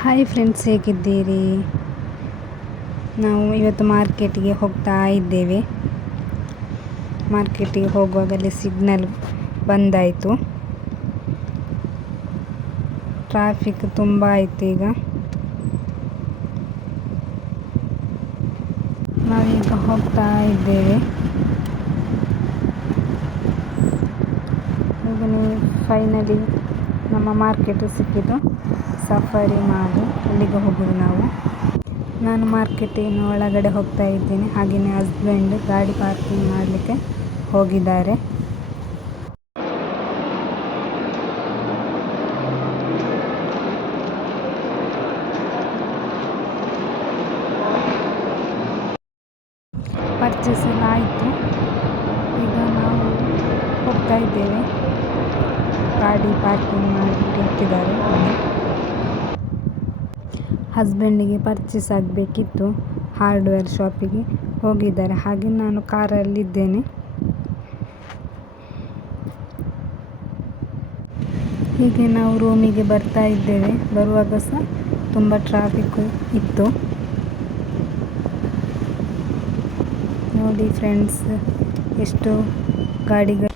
Hi friends, ಹೇಗಿದ್ದೀರಿ? ನಾವು ಇವತ್ತು ಮಾರ್ಕೆಟಿಗೆ ಹೋಗ್ತಾ ಇದ್ದೇವೆ. ಮಾರ್ಕೆಟಿಗೆ ಹೋಗುವಾಗಲೇ ಸಿಗ್ನಲ್ ಬಂದಾಯಿತು. ಟ್ರಾಫಿಕ್ ತುಂಬ ಆಯಿತು. ಈಗ ನಾವೀಗ ಹೋಗ್ತಾ ಇದ್ದೇವೆ. ಈಗ ಫೈನಲಿ ನಮ್ಮ ಮಾರ್ಕೆಟ್ ಸಿಕ್ಕಿತು. ಸಫಾರಿ ಮಾಲ್, ಅಲ್ಲಿಗೆ ಹೋಗೋದು ನಾವು. ನಾನು ಮಾರ್ಕೆಟಿನ ಒಳಗಡೆ ಹೋಗ್ತಾ ಇದ್ದೇನೆ. ಹಾಗೆಯೇ ಹಸ್ಬೆಂಡ್ ಗಾಡಿ ಪಾರ್ಕಿಂಗ್ ಮಾಡಲಿಕ್ಕೆ ಹೋಗಿದ್ದಾರೆ. ಪರ್ಚೇಸ್ ಎಲ್ಲ ಆಯಿತು. ಈಗ ನಾವು ಹೋಗ್ತಾ ಇದ್ದೇವೆ. ಗಾಡಿ ಪಾರ್ಕಿಂಗ್ ಮಾಡಿ ಇಟ್ಟಿದ್ದಾರೆ. ಹಸ್ಬೆಂಡಿಗೆ ಪರ್ಚೇಸ್ ಆಗಬೇಕಿತ್ತು, ಹಾರ್ಡ್ವೇರ್ ಶಾಪಿಗೆ ಹೋಗಿದ್ದಾರೆ. ಹಾಗೆ ನಾನು ಕಾರಲ್ಲಿದ್ದೇನೆ. ಹೀಗೆ ನಾವು ರೂಮಿಗೆ ಬರ್ತಾ ಇದ್ದೇವೆ. ಬರುವಾಗ ಸಹ ತುಂಬ ಟ್ರಾಫಿಕ್ ಇತ್ತು. ನೋಡಿ ಫ್ರೆಂಡ್ಸ್, ಎಷ್ಟು ಗಾಡಿಗಳು